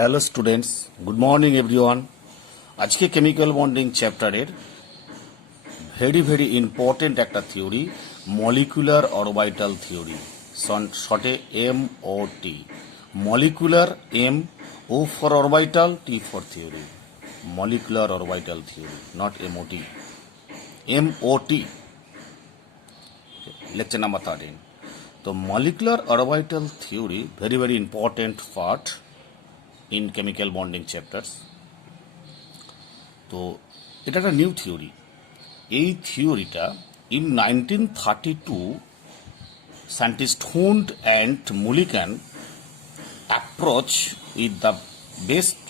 Hello students, good morning everyone. আজকে chemical bonding চ্যাপ্টারের very important একটা থিওরি, মলিকুলার অরবিটাল থিওরি, শর্টে MOT। Molecular M, O for orbital, T for theory. Molecular orbital theory, not MOT, MOT। Lecture number 13। তো molecular orbital theory very important part in chemical bonding chapters। তো এটা একটা new theory. এই থিওরিটা in 1932 scientist Hund and Mulliken approach with the best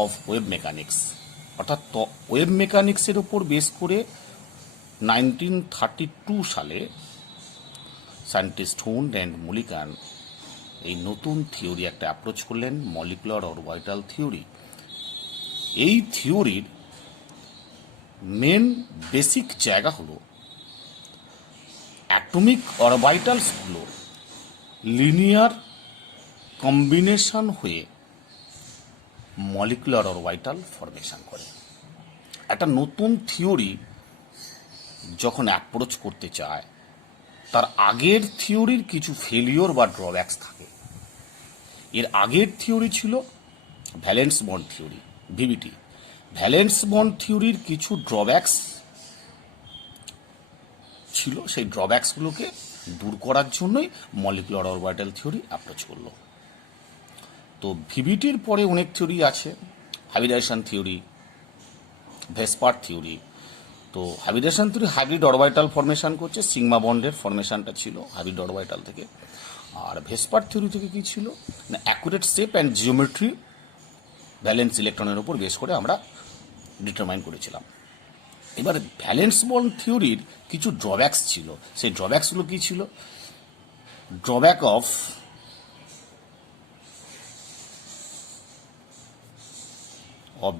of wave mechanics, অর্থাৎ wave মেকানিক্সের উপর base করে 1932 সালে সায়েন্টিস্ট হুন্ড অ্যান্ড মুলিকান এই নতুন থিওরি একটা অ্যাপ্রোচ করলেন, মলিকুলার অরবিটাল থিওরি। এই থিওরির মেন বেসিক জায়গা হলো অ্যাটমিক অরবিটালসগুলো লিনিয়ার কম্বিনেশন হয়ে মলিকুলার অরবিটাল ফরমেশন করে। একটা নতুন থিওরি যখন অ্যাপ্রোচ করতে চায়, তার আগের থিওরির কিছু ফেলিওর বা ড্রব্যাকস থাকে। এর আগের থিওরি ছিল valence bond theory, VBT. Valence bond থিওরির কিছু ড্রব্যাকস ছিল, সেই ড্রব্যাকসগুলোকে দূর করার জন্যই মলিকুলার অরবিটাল থিওরি অ্যাপ্রোচ করলো। তো ভিভিটির পরে অনেক থিওরি আছে, হাইব্রিডাইজেশন থিওরি, ভেসপার থিওরি। তো hybridization theory hybrid orbital formation করছে, সিগমা বন্ডের ফরমেশনটা ছিল হাইব্রিড অরবিটাল থেকে। আর ভেসপার থিওরি থেকে কি ছিল না, accurate shape and geometry valence ইলেকট্রনের উপর বেস করে আমরা ডিটারমাইন করেছিলাম। এবার ভ্যালেন্স বন্ড থিওরির কিছু ড্রব্যাকস ছিল, সেই ড্রব্যাকসগুলো কি ছিল? Drawback of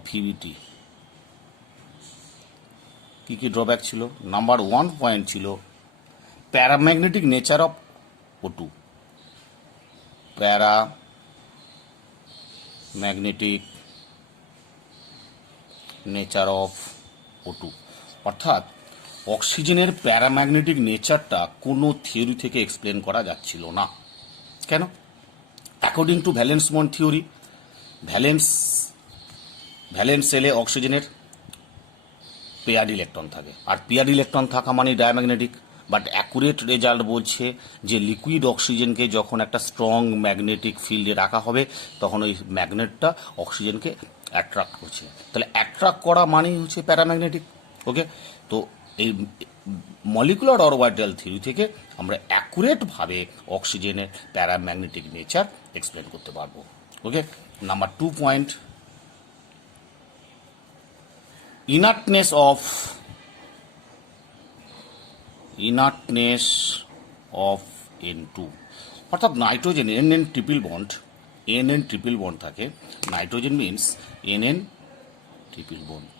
VVT. কি কি ড্রব্যাক ছিল? নাম্বার 1 পয়েন্ট ছিল paramagnetic nature of O2, paramagnetic nature of O2, অর্থাৎ অক্সিজেনের প্যারাম্যাগনেটিক নেচারটা কোনো থিওরি থেকে এক্সপ্লেন করা যাচ্ছিল না। কেন? According to valence bond theory, valence সেলে অক্সিজেনের পেয়ার ইলেকট্রন থাকে, আর পেয়ার ইলেকট্রন থাকা মানে ডায়াম্যাগনেটিক। বাট অ্যাকুরেট রেজাল্ট বলছে যে লিকুইড অক্সিজেনকে যখন একটা স্ট্রং ম্যাগনেটিক ফিল্ডে রাখা হবে, তখন ওই ম্যাগনেটটা অক্সিজেনকে অ্যাট্রাক্ট করছে। তাহলে অ্যাট্রাক্ট করা মানেই হচ্ছে প্যারাম্যাগনেটিক। ওকে, তো এই মলিকুলার অরবিটাল থিওরি থেকে আমরা অ্যাকুরেটভাবে অক্সিজেনের প্যারাম্যাগনেটিক নেচার এক্সপ্লেন করতে পারবো। ওকে, নাম্বার 2 পয়েন্ট, ইনার্টনেস অফ N2, অর্থাৎ নাইট্রোজেন NN ট্রিপল বন্ড থাকে। Nitrogen means NN triple bond.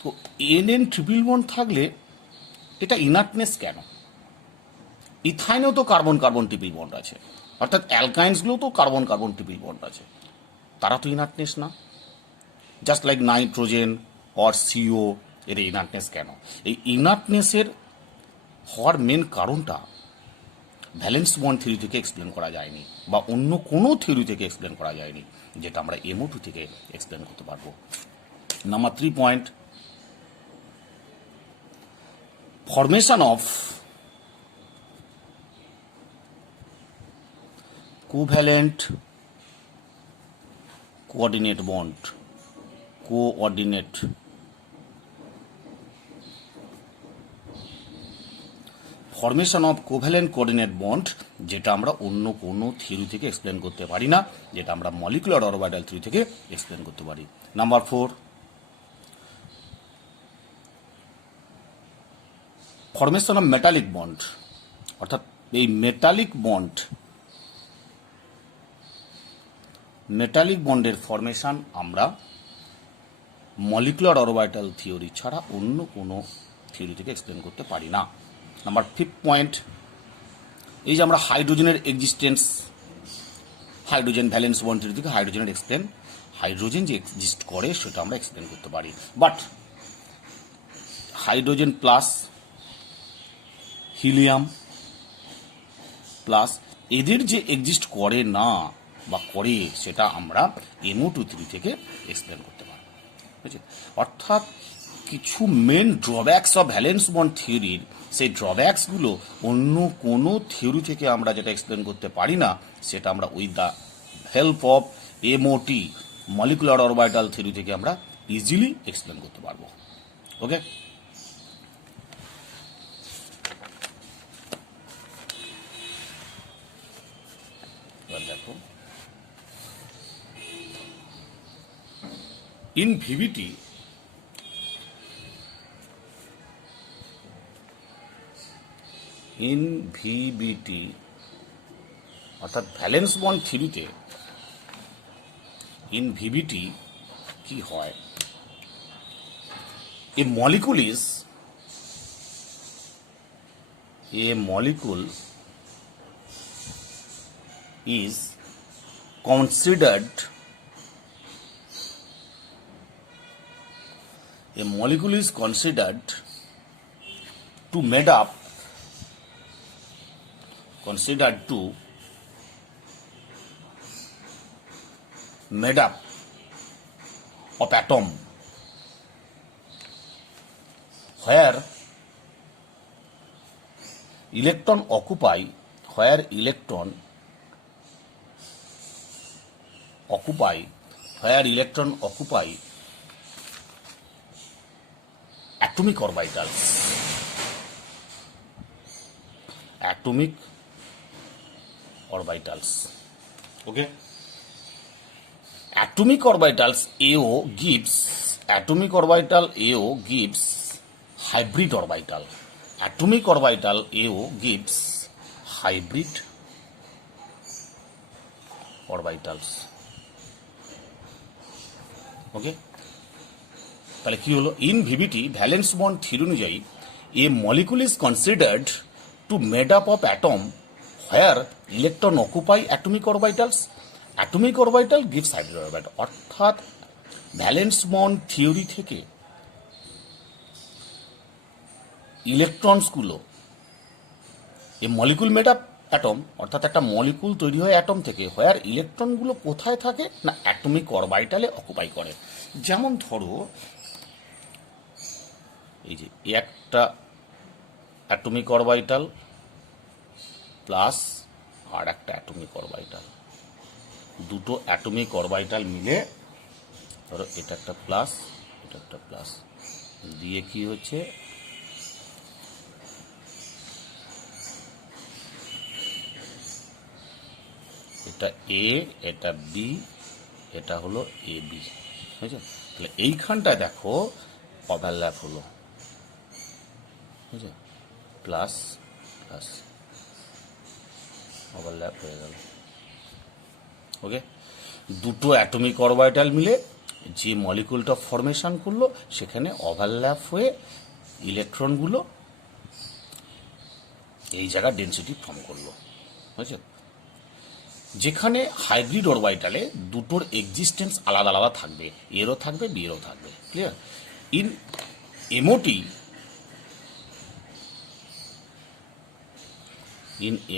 তো NN ট্রিপল বন্ড থাকলে এটা ইনার্টনেস কেন? ইথাইনেও তো কার্বন ট্রিপল বন্ড আছে, অর্থাৎ অ্যালকাইন্সগুলোও তো কার্বন ট্রিপল বন্ড আছে, তারা তো ইনার্টনেস না। Just like nitrogen or CO, এর ইনার্টনেস কেন? এই ইনার্টনেসের হওয়ার মেন কারণটা ভ্যালেন্স বন্ড থিওরি থেকে এক্সপ্লেন করা যায়নি, বা অন্য কোনো থিওরি থেকে এক্সপ্লেন করা যায়নি, যেটা আমরা MO2 থেকে এক্সপ্লেন করতে পারবো। Number 3 point, formation of covalent coordinate bond, formation of covalent coordinate bond, যেটা আমরা অন্য কোনো থিওরি থেকে এক্সপ্লেন করতে পারি না, যেটা আমরা মলিকুলার অরবিটাল থিওরি থেকে এক্সপ্লেন করতে পারি। Number 4, formation of metallic bond, অর্থাৎ এই মেটালিক বন্ডের ফরমেশন আমরা মলিকুলার অরবিটাল থিওরি ছাড়া অন্য কোনো থিওরি থেকে এক্সপ্লেন করতে পারি না। নাম্বার 5 পয়েন্ট, এই যে আমরা হাইড্রোজেনের existence hydrogen valence bond theory থেকে হাইড্রোজেনের এক্সপ্লেন, হাইড্রোজেন যে এক্সিস্ট করে সেটা আমরা এক্সপ্লেন করতে পারি। But hydrogen plus helium plus এদের যে এক্সিস্ট করে না বা করে সেটা আমরা NO2 থিওরি থেকে এক্সপ্লেন করতে পারবো। বুঝছি? অর্থাৎ কিছু main drawbacks of valence bond থিওরির, সেই ড্রব্যাকসগুলো অন্য কোনো থিওরি থেকে আমরা যেটা এক্সপ্লেন করতে পারি না সেটা আমরা with the help of MOT molecular orbital theory থেকে আমরা ইজিলি এক্সপ্লেন করতে পারবো। ওকে, দেখো ইন ভিভিটি অর্থাৎ ভ্যালেন্স বন্ড থিওরিতে ইন ভিভিটি কি হয়, এ molecule is considered to made up of atom where electron occupy atomic orbitals, okay, atomic orbitals AO gives hybrid orbital, atomic orbital AO gives hybrid orbitals, okay. তাহলে কি হলো, in VBT valence bond theory অনুযায়ী a molecule is considered to made up of atom where electron occupy atomic orbital gives hybrid orbital. অর্থাৎ valence bond theory থেকে ইলেকট্রনসগুলো a molecule made up atom, অর্থাৎ একটা molecule তৈরি হয় atom থেকে, হোয়ার ইলেকট্রনগুলো কোথায় থাকে না অ্যাটমিক অরবিটালে অকুপাই করে। যেমন ধরো এই যে একটা অ্যাটমিক অরবিটাল প্লাস আর একটা অ্যাটমিক অরবিটাল, দুটো অ্যাটমিক অরবিটাল মিলে ধরো এটা একটা প্লাস এটা একটা প্লাস দিয়ে কি হচ্ছে, এটা এ, এটা বি, এটা হলো AB, বুঝেছো? তাহলে এইখানটায় দেখো ওভারল্যাপ হলো, বুঝেছো, প্লাস প্লাস ওভারল্যাপ হয়ে গেল। ওকে, দুটো অ্যাটমিক অরবিটাল মিলে যে মলিকুলটা ফরমেশন করলো সেখানে ওভারল্যাপ হয়ে ইলেকট্রনগুলো এই জায়গায় ডেনসিটি ফর্ম করলো, বুঝেছো? যেখানে হাইব্রিড অরবিটালে দুটোর এক্সিস্টেন্স আলাদা আলাদা থাকবে, এরও থাকবে বিয়েরও থাকবে, ক্লিয়ার? ইন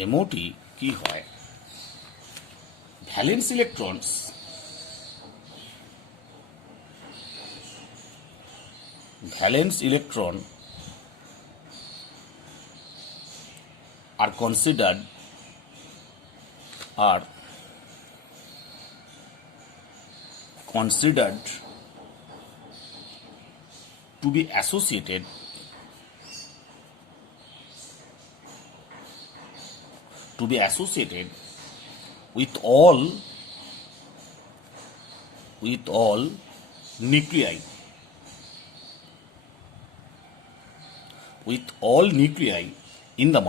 এমওটি কি হয়, valence electron are considered to be associated with all nuclei in the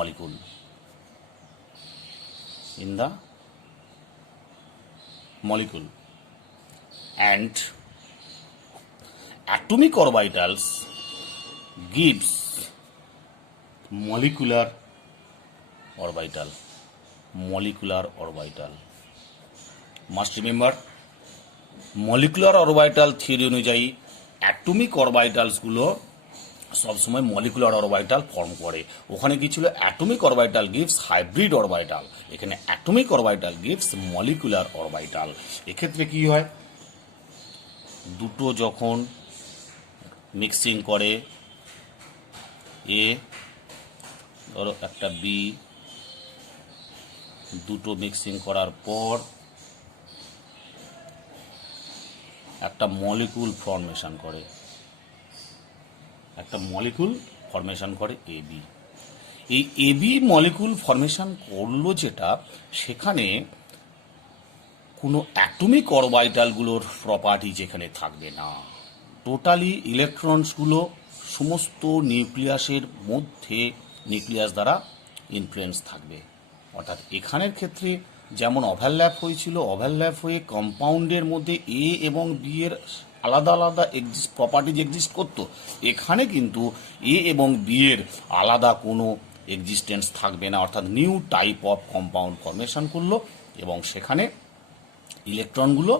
molecule, and atomic orbitals gives molecular orbital, must remember molecular orbital theory অনুযায়ী অ্যাটমিক অরবিটালসগুলো সবসময় মলিকুলার অরবিটাল ফর্ম করে। ওখানে কি ছিল? Atomic orbital gives hybrid orbital, এখানে atomic orbital gives molecular orbital. এক্ষেত্রে কি হয়? দুটো যখন মিক্সিং করে, এ ধরো একটা বি, দুটো মিক্সিং করার পর একটা মলিকুল ফর্মেশন করে, এবি। এই এবি মলিকুল ফর্মেশন করলো যেটা, সেখানে কোনো অ্যাটমিক অরবিটালগুলোর প্রপার্টি যেখানে থাকবে না, টোটালি ইলেকট্রনসগুলো সমস্ত নিউক্লিয়াসের মধ্যে নিউক্লিয়াস দ্বারা ইনফ্লুয়েন্স থাকবে। অর্থাৎ এখানের ক্ষেত্রে যেমন ওভারল্যাপ হয়েছিল, ওভারল্যাপ হয়ে কম্পাউন্ডের মধ্যে এ এবং বি এর আলাদা আলাদা প্রপার্টিজ এক্সিস্ট করতো, এখানে কিন্তু এ এবং বি এর আলাদা কোনো এক্সিস্টেন্স থাকবে না। অর্থাৎ new type of compound formation করলো এবং সেখানে ইলেকট্রনগুলো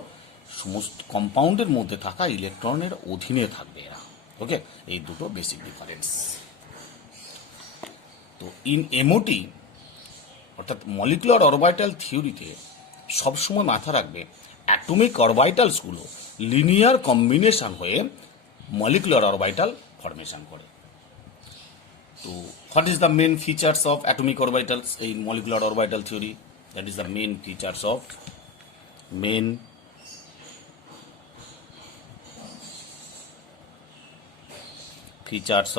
সমস্ত কম্পাউন্ডের মধ্যে থাকা ইলেকট্রনের অধীনে থাকবে এরা। ওকে, এই দুটো বেসিক ডিফারেন্স। তো ইন এমওটি অর্থাৎ মলিকুলার অরবিটাল থিওরিতে সবসময় মাথা রাখবে অ্যাটমিক অরবিটালসগুলো লিনিয়ার কম্বিনেশন হয়ে মলিকুলার অরবিটাল ফরমেশন করে। তো what is the main features of atomic orbitals in molecular orbital theory? That is the main features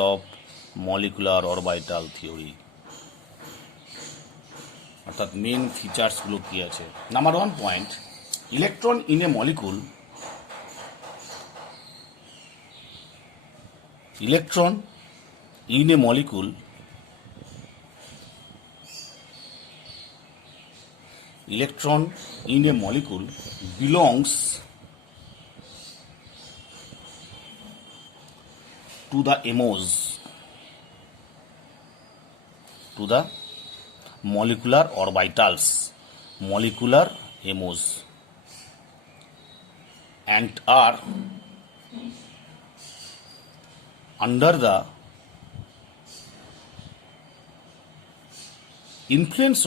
of molecular orbital theory. অর্থাৎ মেন ফিচার্সগুলো কি আছে? Number 1 point, electron in a molecule, electron in a molecule belongs to the emos, to the molecular orbitals, molecular emos, and are under the influence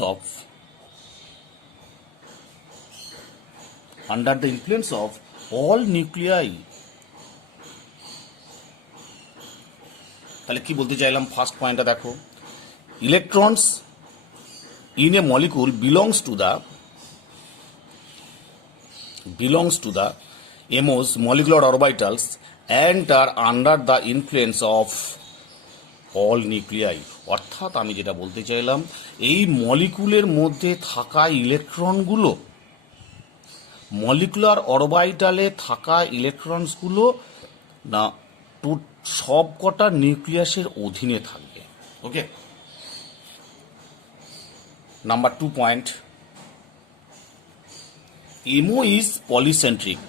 of all nuclei। তাহলে কি বলতে চাইলাম? First পয়েন্টটা দেখো, electrons in a molecule belongs to the MOs molecular orbitals and are under the influence of all nuclei। অর্থাৎ আমি যেটা বলতে চাইলাম, এই মলিকুলের মধ্যে থাকা ইলেকট্রনগুলো, মলিকুলার অরবিটালে থাকা ইলেকট্রনসগুলো না সব কটা নিউক্লিয়াসের অধীনে থাকবে। Okay, number 2 point, MO is polycentric.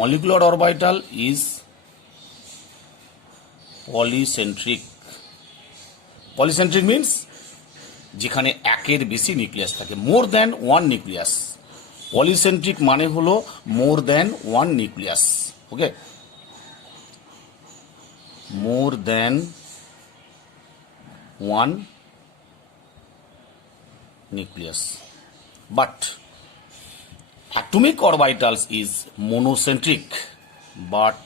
Molecular orbital is polycentric. Polycentric means যেখানে একের বেশি নিউক্লিয়াস থাকে, মোর দ্যান ওয়ান নিউক্লিয়াস। পলিসেন্ট্রিক মানে হলো more than one nucleus. Okay, more than one nucleus. But atomic orbitals is monocentric, but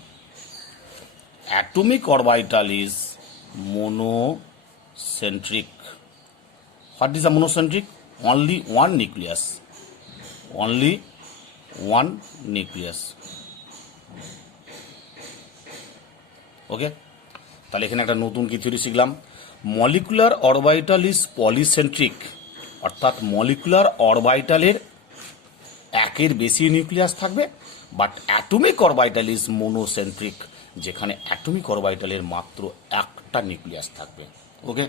atomic orbital is monocentric. What is a monocentric? Only one nucleus. ওকে, তাহলে এখানে একটা নতুন কি theory শিখলাম? Molecular orbital is পলিসেন্ট্রিক, অর্থাৎ molecular অরবিটালের একের বেশি নিউক্লিয়াস থাকবে। But atomic orbital is monocentric, যেখানে অ্যাটমিক অরবিটালের মাত্র একটা নিউক্লিয়াস থাকবে। Okay,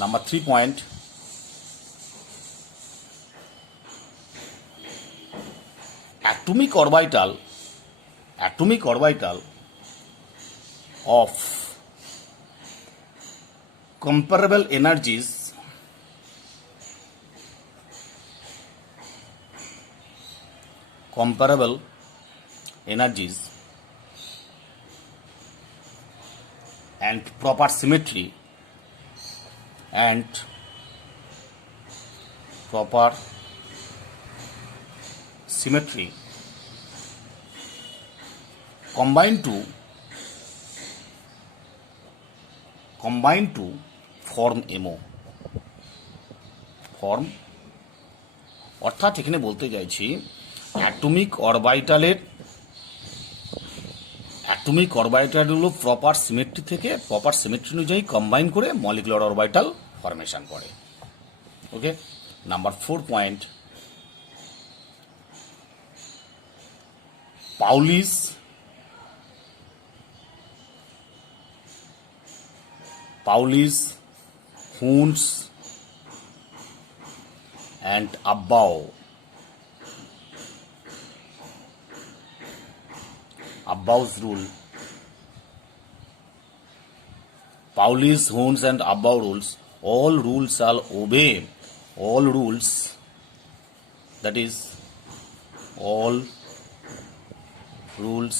number 3 point, atomic orbital of comparable energies comparable energies and proper symmetry and proper symmetry combine to form MO form অর্থাৎ এখানে বলতে চাইছি অ্যাটমিক অরবিটালগুলো প্রপার সিমেট্রি অনুযায়ী কম্বাইন করে মলিকুলার অরবিটাল ফরমেশন করে। Okay, number 4 point, Pauli's, Hund's and Abbau's rule. Pauli's, Hund's and Abbau rules. All rules shall obey. All rules, that is, all rules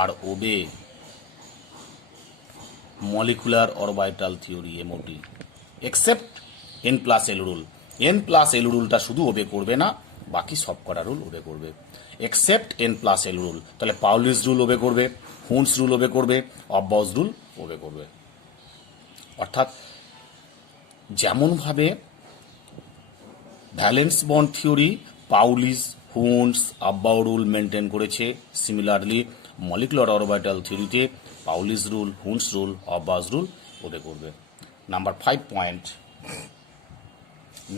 are obey molecular orbital theory MOT except n plus l rule. n plus l রুলটা শুধু ওবে করবে না, বাকি সব কটা rule obey করবে। Except n plus l rule, তাহলে পাউলিস rule obey করবে, হুন্স rule obey করবে, অব্বাউস রুল ওবে করবে। অর্থাৎ যেমনভাবে valence bond theory Pauli's, Hund's, Aufbau rule maintain করেছে, সিমিলারলি মলিকুলার অরবিটাল থিওরিতে Pauli's rule, Hund's rule, Aufbau's rule obey করবে। Number 5 point,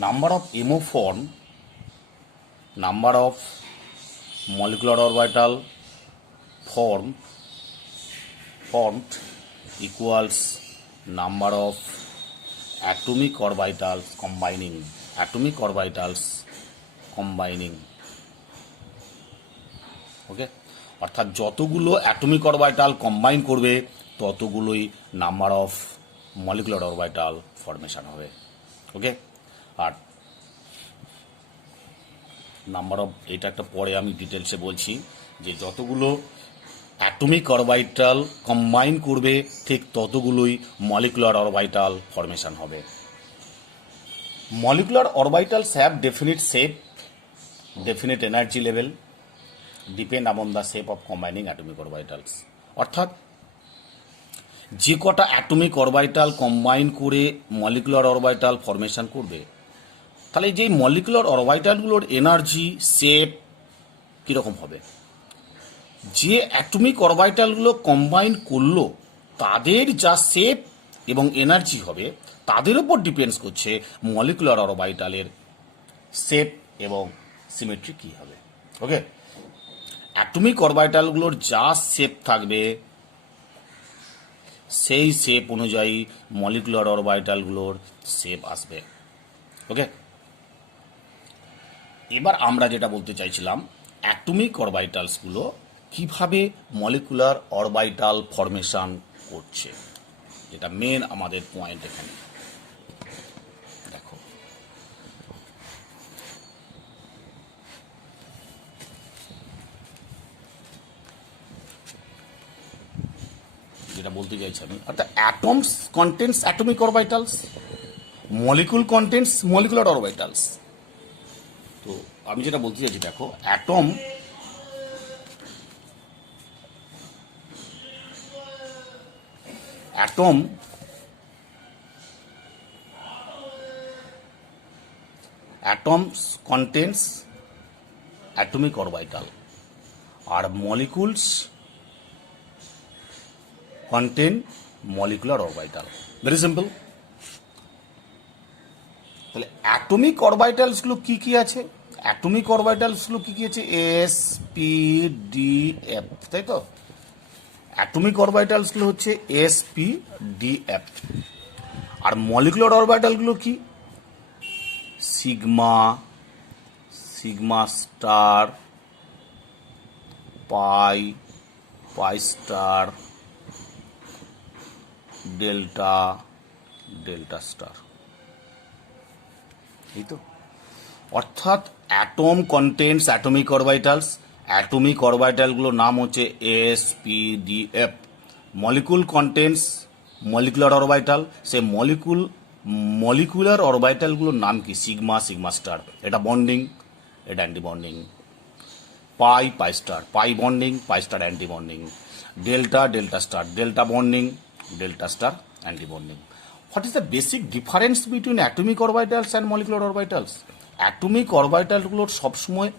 number of MO number of molecular orbital formed equals number of atomic orbitals combining okay, অর্থাৎ যতগুলো atomic orbital combine করবে ততগুলোই number of molecular orbital formation হবে। Okay, R number of, এটা একটা পরে আমি ডিটেলসে বলছি, যে যতগুলো অ্যাটমিক অরবিটাল কম্বাইন করবে ঠিক ততগুলোই মলিকুলার অরবিটাল ফরমেশন হবে। Molecular orbitals have definite shape, definite energy level, depend upon the shape of combining atomic orbitals. অর্থাৎ যে কটা অ্যাটমিক অরবিটাল কম্বাইন করে মলিকুলার অরবিটাল ফরমেশন করবে, তাহলে যেই মলিকুলার অরবিটালগুলোর এনার্জি শেপ কীরকম হবে, যে অ্যাটমিক অরবিটালগুলো কম্বাইন করলো তাদের যা শেপ এবং এনার্জি হবে তাদের উপর ডিপেন্ডস করছে মলিকুলার অরবিটালের শেপ এবং সিমেট্রি কী হবে। ওকে, অ্যাটমিক অরবিটালগুলোর যা শেপ থাকবে সেই শেপ অনুযায়ী মলিকুলার অরবিটালগুলোর শেপ আসবে। ওকে, এবার আমরা যেটা বলতে চাইছিলাম, অ্যাটমিক অরবিটালসগুলো কিভাবে মলিকুলার অরবিটাল ফরমেশন করছে, যেটা মেন আমাদের পয়েন্ট এখানে। দেখো, যেটা বলতে চাইছি আমি, অর্থাৎ atoms contents atomic orbitals, molecule contents molecular orbitals. তো আমি যেটা বলতে চাইছি, দেখো, atoms contains atomic orbital আর molecules contain molecular orbital. Very simple. তাহলে অ্যাটমিক অরবিটালসগুলো কি কি আছে? অ্যাটমিক অরবিটালসগুলো কি কি আছে? এস, পি, ডি, এফ, তাই তো? অ্যাটমিক অরবিটালসগুলো হচ্ছে এস, পি, ডি, এফ। আর মলিকুলার অরবিটালগুলো কি? Sigma, sigma star, pi, pi star, delta, delta star. এই তো, অর্থাৎ atom contents atomic orbitals. Atomic অরবিটালগুলোর নাম হচ্ছে SPDF। Molecule contents molecular orbital. সে মলিকুলার অরবিটালগুলোর নাম কি? সিগমা, সিগমা স্টার, এটা বন্ডিং, এটা antibonding. Pi, pi star, pi bonding, pi star antibonding. Delta, delta star, delta bonding, delta star antibonding. What is the basic difference between atomic orbitals and molecular orbitals? Atomic অরবিটালগুলোর সবসময়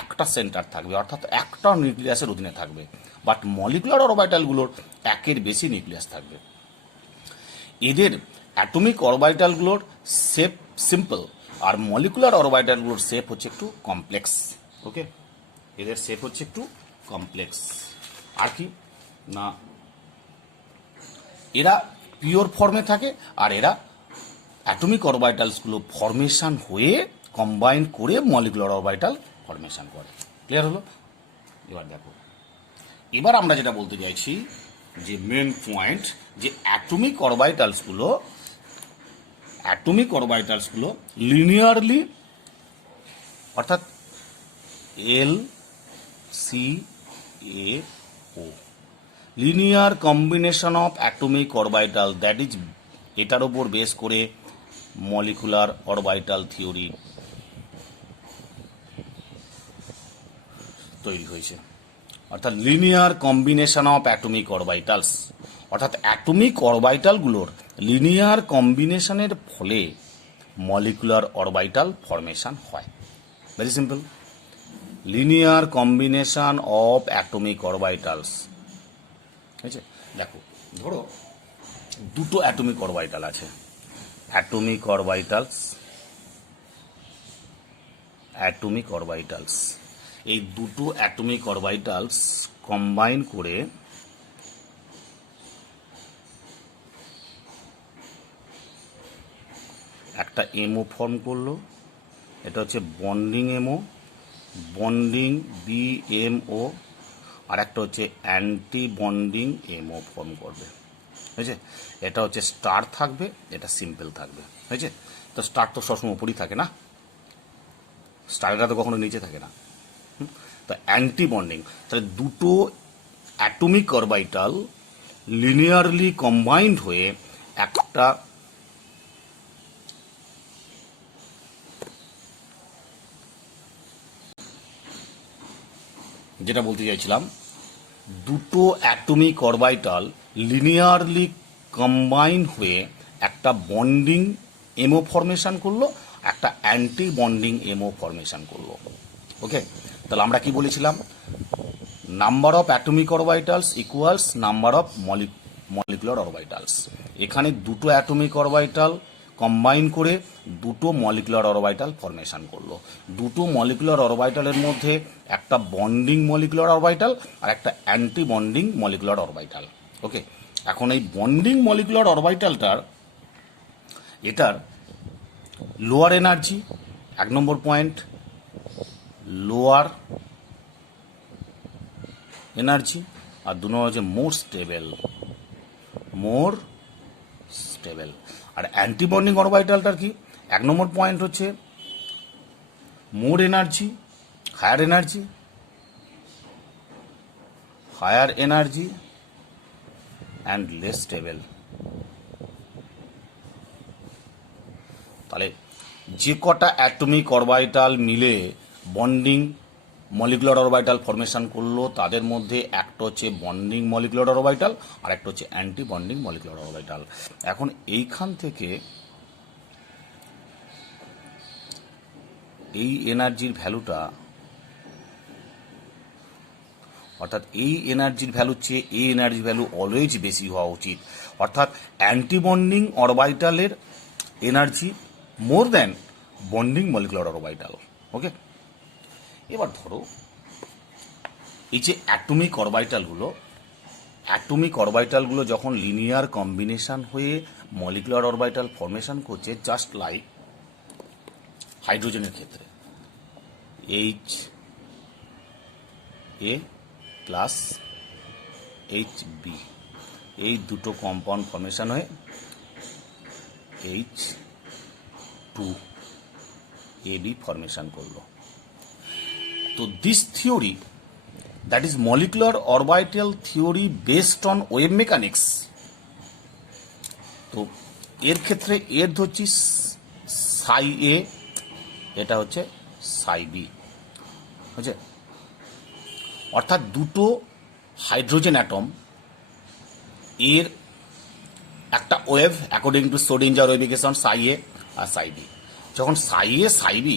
একটা centre থাকবে, অর্থাৎ একটা নিউক্লিয়াসের অধীনে থাকবে, but molecular অরবিটালগুলোর একের বেশি নিউক্লিয়াস থাকবে। এদের অ্যাটমিক অরবিটালগুলোর শেপ সিম্পল, আর মলিকুলার অরবিটালগুলোর শেপ হচ্ছে একটু কমপ্লেক্স। ওকে, এদের শেপ হচ্ছে একটু কমপ্লেক্স। আর কি না, এরা পিওর ফর্মে থাকে, আর এরা অ্যাটমিক অরবিটালসগুলো ফরমেশন হয়ে কম্বাইন করে মলিকুলার অরবিটাল ফরমেশন করে। ক্লিয়ার হলো? এবার দেখো, এবার আমরা যেটা বলতে চাইছি যে মেন পয়েন্ট, যে অ্যাটমিক অরবিটালসগুলো লিনিয়ারলি, অর্থাৎ LCAO, linear combination of atomic orbital, that is, এটার ওপর বেস করে মলিকুলার অরবিটাল থিওরি তৈরি হয়েছে। অর্থাৎ linear combination of atomic orbitals, অর্থাৎ অ্যাটমিক অরবিটালগুলোর লিনিয়ার কম্বিনেশনের ফলে মলিকুলার অরবিটাল ফরমেশন হয়। Very simple, linear combination of atomic orbitals. ঠিক আছে, দেখো, ধরো দুটো অ্যাটমিক অরবিটাল আছে, অ্যাটমিক অরবিটালস, এই দুটো অ্যাটমিক অরবিটালস কম্বাইন করে একটা এমও ফর্ম করলো। এটা হচ্ছে বন্ডিং এমও, বন্ডিং BMO, আর একটা হচ্ছে অ্যান্টি বন্ডিং এমও ফর্ম করবে। হয়েছে, এটা হচ্ছে স্টার থাকবে, এটা সিম্পল থাকবে। হয়েছে, তো স্টার তো সবসময় উপরই থাকে না, স্টারটা তো কখনো নিচে থাকে না। তো অ্যান্টি বন্ডিং, তাহলে দুটো অ্যাটমিক অরবিটাল লিনিয়ারলি কম্বাইন্ড হয়ে একটা যেটা বলতে চাইছিলাম, দুটো অ্যাটমিক অরবিটাল লিনিয়ারলি কম্বাইন হয়ে একটা বন্ডিং এমও ফরমেশন করলো, একটা অ্যান্টি বন্ডিং এমও ফরমেশন করলো। ওকে, তাহলে আমরা কি বলেছিলাম? Number of atomic orbitals equals number of molecular orbitals. এখানে দুটো অ্যাটমিক অরবিটাল কম্বাইন করে দুটো মলিকুলার অরবিটাল ফরমেশন করলো। দুটো মলিকুলার অরবিটালের মধ্যে একটা বন্ডিং মলিকুলার অরবিটাল আর একটা anti bonding molecular orbital. Okay, এখন এই বন্ডিং মলিকুলার অরবিটালটার, এটার লোয়ার এনার্জি, 1 নম্বর পয়েন্ট, লোয়ার এনার্জি, আর 2 নম্বর হচ্ছে মোর স্টেবল। আর অ্যান্টি বন্ডিং অরবিটালটার কি? 1 নম্বর পয়েন্ট হচ্ছে more energy, higher energy and less stable. তাহলে যে কটা অ্যাটমিক অরবিটাল মিলে বন্ডিং মলিকুলার অরবিটাল ফরমেশন করলো, তাদের মধ্যে একটা হচ্ছে বন্ডিং মলিকুলার অরবিটাল আর একটা হচ্ছে অ্যান্টি বন্ডিং মলিকুলার অরবিটাল। এখন এইখান থেকে এই এনার্জির ভ্যালুটা, অর্থাৎ এই এনার্জির ভ্যালুর চেয়ে এই এনার্জির ভ্যালু অলওয়েজ বেশি হওয়া উচিত। অর্থাৎ অ্যান্টি বন্ডিং অরবিটালের energy more than bonding molecular orbital. Okay, এবার ধরো এই যে অ্যাটমিক অরবিটালগুলো যখন লিনিয়ার কম্বিনেশন হয়ে মলিকুলার অরবিটাল ফরমেশন করছে, জাস্ট লাইক হাইড্রোজেনের ক্ষেত্রে HA প্লাস HB, এই দুটো কম্পাউন্ড ফরমেশন হয়ে H2AB ফরমেশন করলো। তো this theory, that is molecular orbital theory based on wave mechanics. তো এর ক্ষেত্রে এর ধরছি সাই এ, এটা হচ্ছে সাই বি, বুঝছে? অর্থাৎ দুটো হাইড্রোজেন অ্যাটম এর একটা wave according to Schrodinger wave equation Sai A R Sai B. যখন সাই এ সাই বি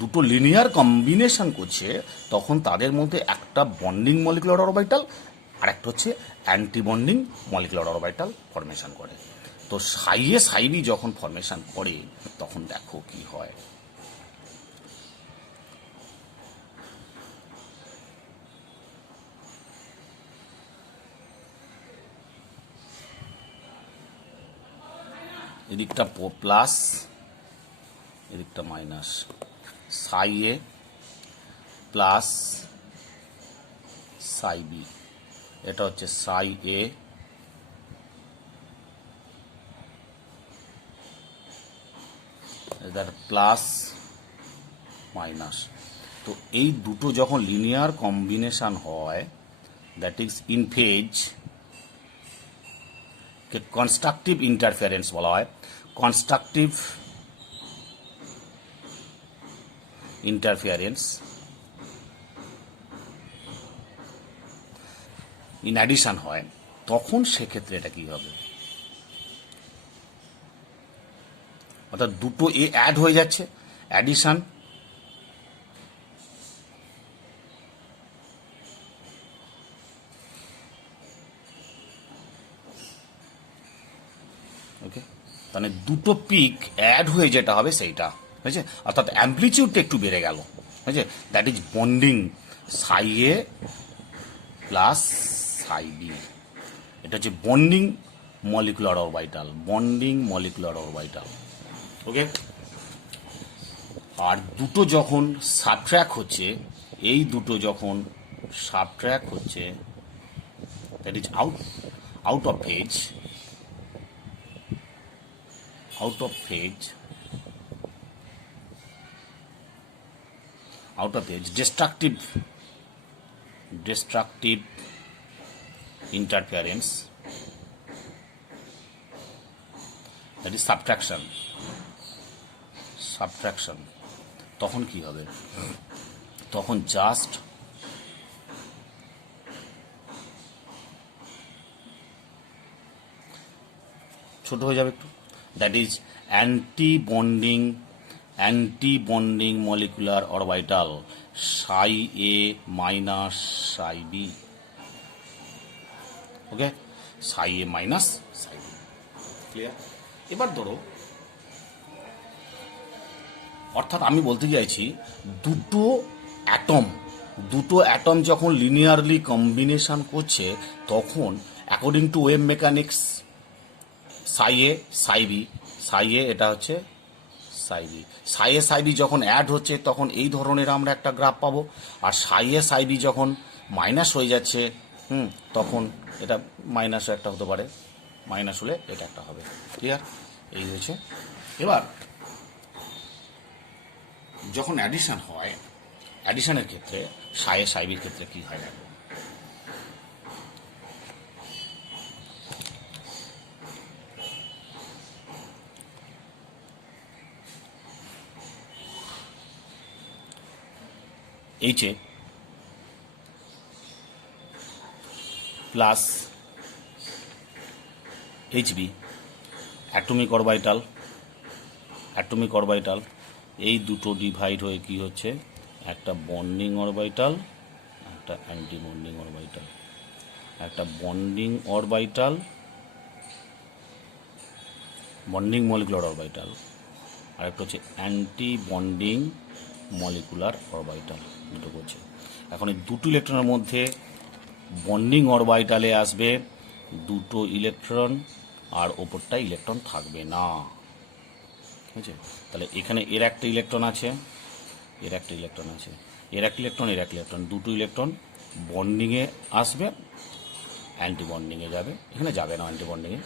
দুটো লিনিয়ার কম্বিনেশন করছে, তখন তাদের মধ্যে একটা বন্ডিং মলিকুলার অরবিটাল আর একটা হচ্ছে anti bonding molecular orbital formation করে। তো সাই এ সাই বি যখন ফরমেশন করে, তখন দেখো কি হয়। এদিকটা প্লাস, এদিকটা মাইনাস। সাই এ প্লাস সাই বি, এটা হচ্ছে সাই এ প্লাস মাইনাস। তো এই দুটো যখন লিনিয়ার কম্বিনেশন হয়, that is in phase, K constructive interference বলা হয়। কনস্ট্রাকটিভ ইন্টারফারেন্স ইন অ্যাডিশন হয়, তখন সেক্ষেত্রে এটা কি হবে? অর্থাৎ দুটো এ অ্যাড হয়ে যাচ্ছে, অ্যাডিশন, ওকে, তাহলে দুটো পিক অ্যাড হয়ে যেটা হবে সেইটা হয়েছে, অর্থাৎ অ্যাম্পলিটিউডটা একটু বেড়ে গেল, হয়েছে। That is bonding Sai A plus Sai B, এটা হচ্ছে bonding molecular orbital, bonding molecular orbital, okay. আর দুটো যখন সাবট্র্যাক্ট হচ্ছে, এই দুটো যখন সাবট্র্যাক্ট হচ্ছে, that is out of phase, out of phase destructive interference, that is subtraction, তখন কি হবে? তখন জাস্ট ছোট হয়ে যাবে একটু, that is anti bonding molecular orbital Sai A minus Sai B, okay, Sai A minus Sai B, clear? এবার ধরো, অর্থাৎ আমি বলতে চাইছি দুটো অ্যাটম যখন লিনিয়ারলি কম্বিনেশন করছে, তখন অ্যাকর্ডিং টু ওয়েভ মেকানিক্স সাই এ সাই এ এটা হচ্ছে সাই এ সাই বি যখন অ্যাড হচ্ছে, তখন এই ধরনের আমরা একটা গ্রাফ পাবো। আর সাই এ সাই বি যখন মাইনাস হয়ে যাচ্ছে, তখন এটা মাইনাসও একটা হতে পারে, মাইনাস হলে এটা একটা হবে, ক্লিয়ার? এই হয়েছে। এবার যখন অ্যাডিশন হয়, অ্যাডিশনের ক্ষেত্রে সাই এ সাই বির ক্ষেত্রে কি হয়? এইচে প্লাস এইচবি, অ্যাটমিক অরবিটাল, এই দুটো ডিভাইড হয়ে কি হচ্ছে? একটা বন্ডিং অরবিটাল, একটা অ্যান্টি বন্ডিং অরবিটাল, একটা বন্ডিং মলিকুলার অরবিটাল, আর একটা হচ্ছে অ্যান্টি বন্ডিং মলিকুলার অরবিটাল, দুটো করছে। এখন এই দুটো ইলেকট্রনের মধ্যে বন্ডিং অরবিটালে আসবে দুটো ইলেকট্রন, আর ওপরটা ইলেকট্রন থাকবে না, ঠিক আছে? তাহলে এখানে এর একটা ইলেকট্রন আছে, এর একটা ইলেকট্রন, দুটো ইলেকট্রন বন্ডিংয়ে আসবে, অ্যান্টি বন্ডিংয়ে যাবে, এখানে যাবে না অ্যান্টি বন্ডিংয়ে।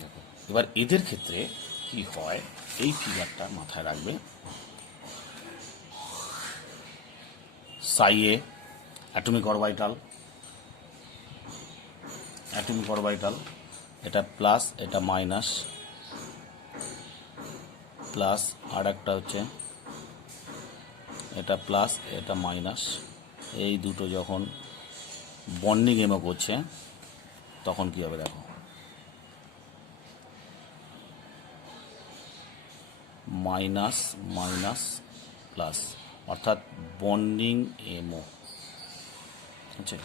দেখো এবার এদের ক্ষেত্রে কি হয়, এই ফিগারটা মাথায় রাখবে। সাই এ অ্যাটমিক অরবিটাল, এটা প্লাস, এটা মাইনাস, প্লাস, আর একটা হচ্ছে এটা প্লাস, এটা মাইনাস। এই দুটো যখন বন্ডিং এমো করছে তখন কি হবে দেখো, মাইনাস মাইনাস প্লাস, অর্থাৎ বন্ডিং এমও। আচ্ছা,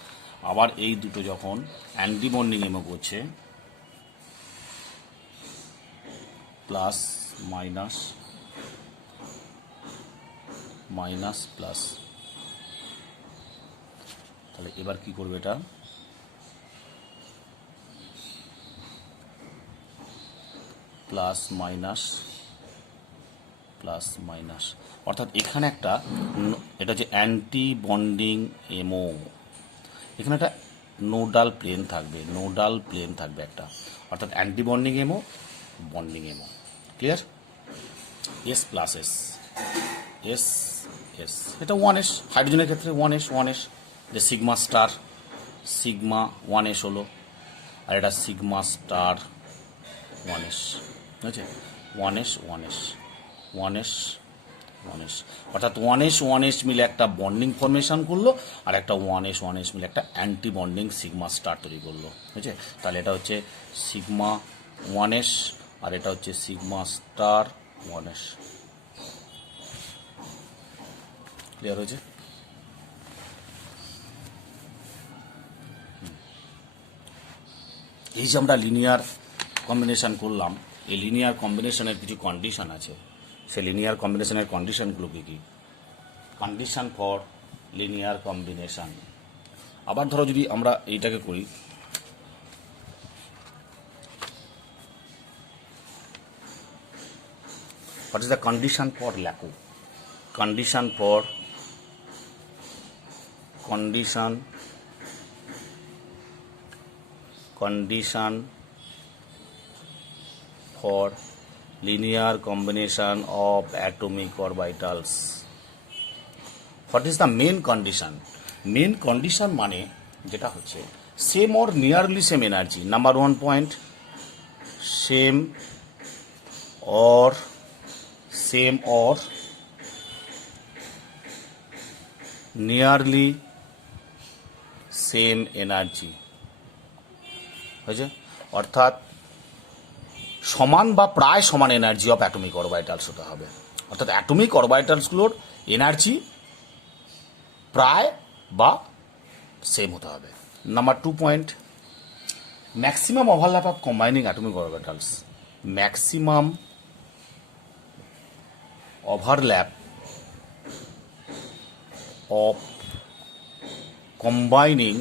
আবার এই দুটো যখন অ্যান্টি বন্ডিং এমও করছে, প্লাস মাইনাস মাইনাস প্লাস। তাহলে এবার কি করবে, এটা প্লাস মাইনাস প্লাস মাইনাস, অর্থাৎ এখানে একটা, এটা হচ্ছে অ্যান্টি বন্ডিং এমও, এখানে একটা নোডাল প্লেন থাকবে একটা, অর্থাৎ antibonding MO, bonding MO. Clear? S plus s, s s, এটা 1s, হাইড্রোজেনের ক্ষেত্রে 1s, যে সিগমা স্টার, সিগমা 1s হলো, আর এটা সিগমা স্টার 1s, ঠিক আছে? 1s 1s, অর্থাৎ 1s মিলে একটা বন্ডিং ফর্মেশন করলো, আর একটা 1s মিলে একটা অ্যান্টি বন্ডিং সিগমা স্টার তৈরি করলো, ঠিক আছে? তাহলে এটা হচ্ছে সিগমা 1s, আর এটা হচ্ছে সিগমা স্টার 1s। ক্লিয়ার হয়েছে? এই যে আমরা লিনিয়ার কম্বিনেশন করলাম, এই লিনিয়ার কম্বিনেশনের কিছু কন্ডিশন আছে। সেই লিনিয়ার কম্বিনেশনের কন্ডিশনগুলো কী কী? Condition for linear combination. আবার ধরো যদি আমরা এইটাকে করি, what is the condition for LCAO? Condition for linear combination of atomic orbitals. What is the main condition? Main condition মানে যেটা হচ্ছে same or nearly same energy. Number 1 point, same or nearly same energy হয়েছে, অর্থাৎ সমান বা প্রায় সমান energy of atomic orbitals হতে হবে, অর্থাৎ অ্যাটমিক অরবিটালসগুলোর এনার্জি প্রায় বা সেম হতে হবে। Number 2 point, maximum overlap of combining atomic orbitals. Maximum overlap of combining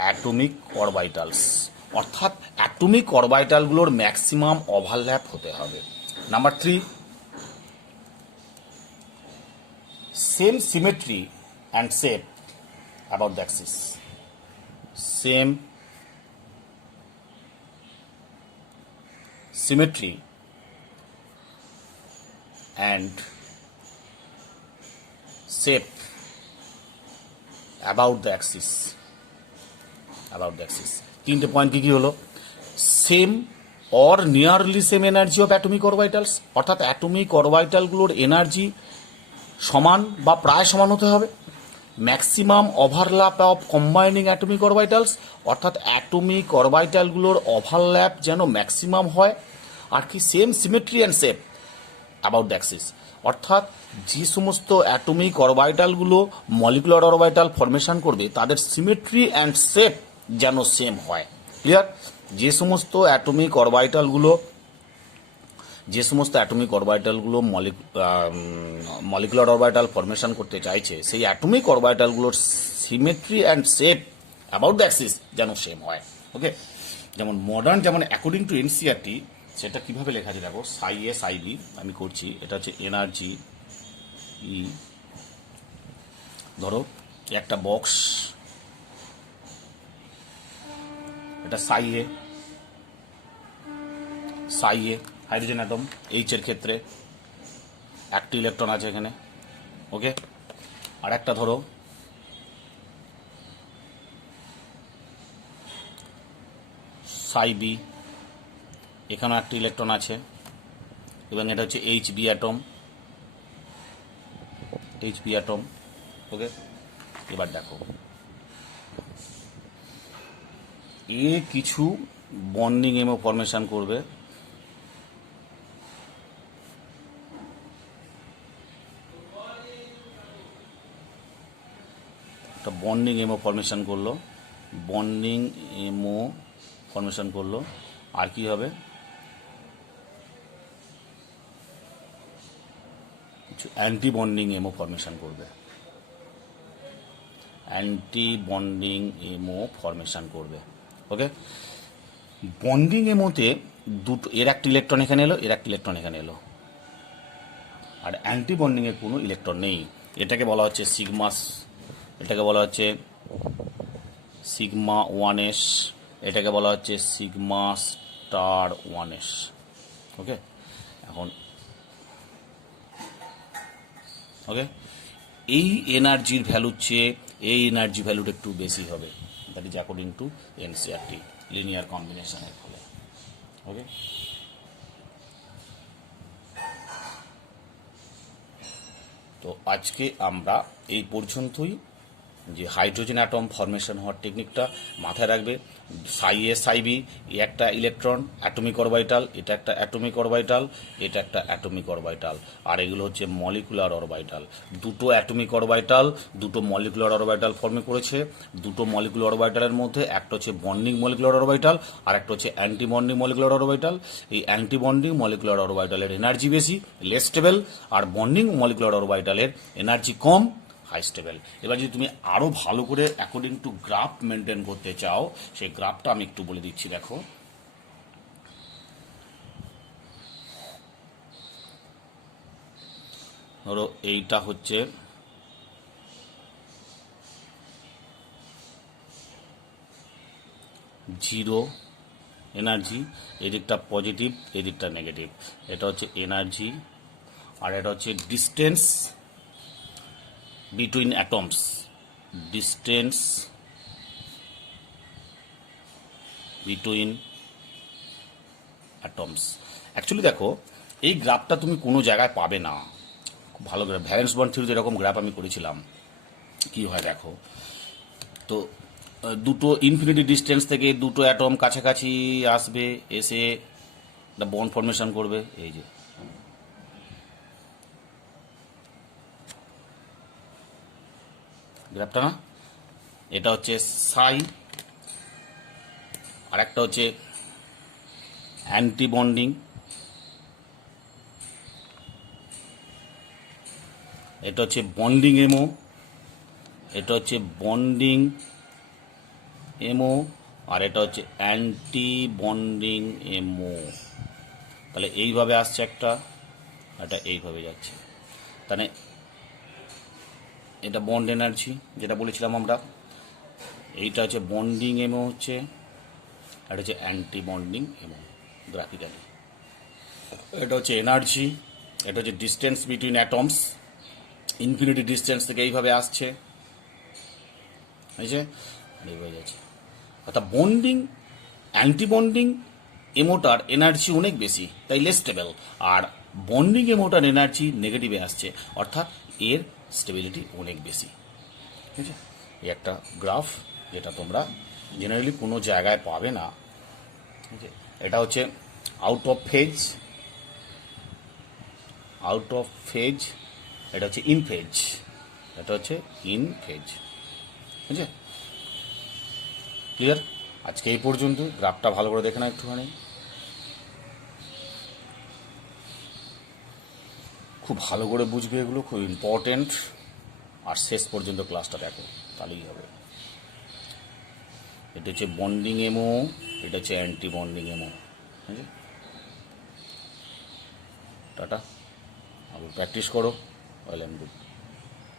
atomic orbitals, অর্থাৎ অ্যাটমিক অরবিটালগুলোর ম্যাক্সিমাম ওভারল্যাপ হতে হবে। Number 3, same symmetry and shape about the Axis. Same symmetry and shape about the Axis. তিনটে point কী কী হলো? Same or nearly same energy of atomic orbitals, অর্থাৎ atomic অরবিটালগুলোর energy সমান বা প্রায় সমান হতে হবে। Maximum overlap of combining atomic orbitals, অর্থাৎ অ্যাটমিক অরবিটালগুলোর ওভারল্যাপ যেন ম্যাক্সিমাম হয়। আর কি? Same symmetry and shape about the axis, অর্থাৎ যে সমস্ত অ্যাটমিক অরবিটালগুলো মলিকুলার অরবিটাল ফরমেশন করবে তাদের সিমেট্রি অ্যান্ড শেপ যেন সেম হয়। ক্লিয়ার? যে সমস্ত অ্যাটমিক অরবিটালগুলো মলিকুলার অরবিটাল ফরমেশন করতে চাইছে, সেই অ্যাটমিক অরবিটালগুলোর symmetry and shape about the axis যেন সেম হয়। ওকে, যেমন মডার্ন, যেমন অ্যাকর্ডিং টু এনসিইআরটি, সেটা কিভাবে লেখা আছে দেখো, সাই এ সাই বি আমি করছি। এটা হচ্ছে এনার্জি ই, ধরো একটা বক্স, এটা সাই এ হাইড্রোজেন অ্যাটম, এইচ এর ক্ষেত্রে একটি ইলেকট্রন আছে এখানে। ওকে, আর একটা ধরো সাই বি, এখানেও একটি ইলেকট্রন আছে এবং এটা হচ্ছে এইচ বি অ্যাটম। ওকে, এবার দেখো এ কিছু বন্ডিং এমও ফরমেশন করবে, একটা বন্ডিং এমও ফরমেশন করলো, আর কি হবে, কিছু অ্যান্টি বন্ডিং এমও ফরমেশন করবে। ওকে, বন্ডিং এমোতে দুটো, এর একটা ইলেকট্রন এখানে এলো, এর একটা ইলেকট্রন এখানে এলো, আর অ্যান্টি বন্ডিং এর কোনো ইলেকট্রন নেই। এটাকে বলা হচ্ছে সিগমা 1s, এটাকে বলা হচ্ছে সিগমা স্টার 1s। ওকে, এখন এই এনার্জির ভ্যালুর চেয়ে এই এনার্জি ভ্যালুটা একটু বেশি হবে, that is according to NCERT, linear কম্বিনেশনের ফলে। ওকে, তো আজকে আমরা এই পর্যন্তই, যে হাইড্রোজেন অ্যাটম ফরমেশন হওয়ার টেকনিকটা মাথায় রাখবে। সাই এ সাই বি, এ একটা ইলেকট্রন অ্যাটমিক অরবিটাল, এটা একটা অ্যাটমিক অরবিটাল, এটা একটা অ্যাটমিক অরবিটাল, আর এগুলো হচ্ছে মলিকুলার অরবিটাল। দুটো অ্যাটমিক অরবিটাল, দুটো মলিকুলার অরবিটাল ফর্মে করেছে। দুটো মলিকুলার অরবিটালের মধ্যে একটা হচ্ছে বন্ডিং মলিকুলার অরবিটাল, আর একটা হচ্ছে অ্যান্টি বন্ডিং মলিকুলার অরবিটাল। এই অ্যান্টি বন্ডিং মলিকুলার অরবিটালের এনার্জি বেশি, লেস স্টেবল, আর বন্ডিং মলিকুলার অরবিটালের এনার্জি কম, হাই স্টেবল। এবার যদি তুমি আরো ভালো করে অ্যাকর্ডিং টু গ্রাফ মেনটেন করতে চাও, সেই গ্রাফটা আমি একটু বলে দিচ্ছি। দেখো, ধরো এইটা হচ্ছে জিরো এনার্জি, এদিকটা পজিটিভ, এদিকটা নেগেটিভ। এটা হচ্ছে এনার্জি, আর এটা হচ্ছে ডিস্টেন্স বিটুইন অ্যাটমস, অ্যাকচুয়ালি দেখো, এই গ্রাফটা তুমি কোনো জায়গায় পাবে না। খুব ভালো গ্রাফ, ভ্যালেন্স বন্ড থিওরি এরকম গ্রাফ আমি করেছিলাম। কি হয় দেখো, তো দুটো ইনফিনিটি ডিস্টেন্স থেকে দুটো অ্যাটম কাছাকাছি আসবে, এসে একটা বন্ড ফর্মেশন করবে। এই যে গ্রাফটা না, এটা হচ্ছে সাই, আর একটা হচ্ছে অ্যান্টি বন্ডিং, এটা হচ্ছে বন্ডিং এমও, এটা হচ্ছে বন্ডিং এমও, আর এটা হচ্ছে অ্যান্টি বন্ডিং এমও। তাহলে এইভাবে আসছে একটা, এটা এইভাবে যাচ্ছে। তাহলে এটা বন্ড এনার্জি যেটা বলেছিলাম আমরা, এইটা হচ্ছে বন্ডিং এমও হচ্ছে, আর হচ্ছে অ্যান্টি বন্ডিং এমও গ্রাফিক্যালি। এটা হচ্ছে এনার্জি, এটা হচ্ছে distance between atoms, infinity distance থেকে এইভাবে আসছে, বুঝছে, এইভাবে যাচ্ছে। অর্থাৎ বন্ডিং, অ্যান্টি বন্ডিং এমোটার এনার্জি অনেক বেশি, তাই লেস স্টেবল, আর বন্ডিং এমোটার এনার্জি নেগেটিভে আসছে, অর্থাৎ এর স্টেবিলিটি অনেক বেশি। ঠিক আছে, এই একটা গ্রাফ যেটা তোমরা জেনারেলি কোনো জায়গায় পাবে না। ঠিক আছে, এটা হচ্ছে আউট অফ ফেজ, এটা হচ্ছে ইন ফেজ, ঠিক আছে, ক্লিয়ার? আজকে এই পর্যন্ত। গ্রাফটা ভালো করে দেখে না একটুখানি, খুব ভালো করে বুঝবে, এগুলো খুব ইম্পর্টেন্ট। আর শেষ পর্যন্ত ক্লাসটা দেখো, তাহলেই হবে। এটা হচ্ছে বন্ডিং এমও, এটা হচ্ছে অ্যান্টি বন্ডিং এমও। ঠিক আছে, টাটা, আবার প্র্যাকটিস করো, ওয়েল অ্যান্ড গুড।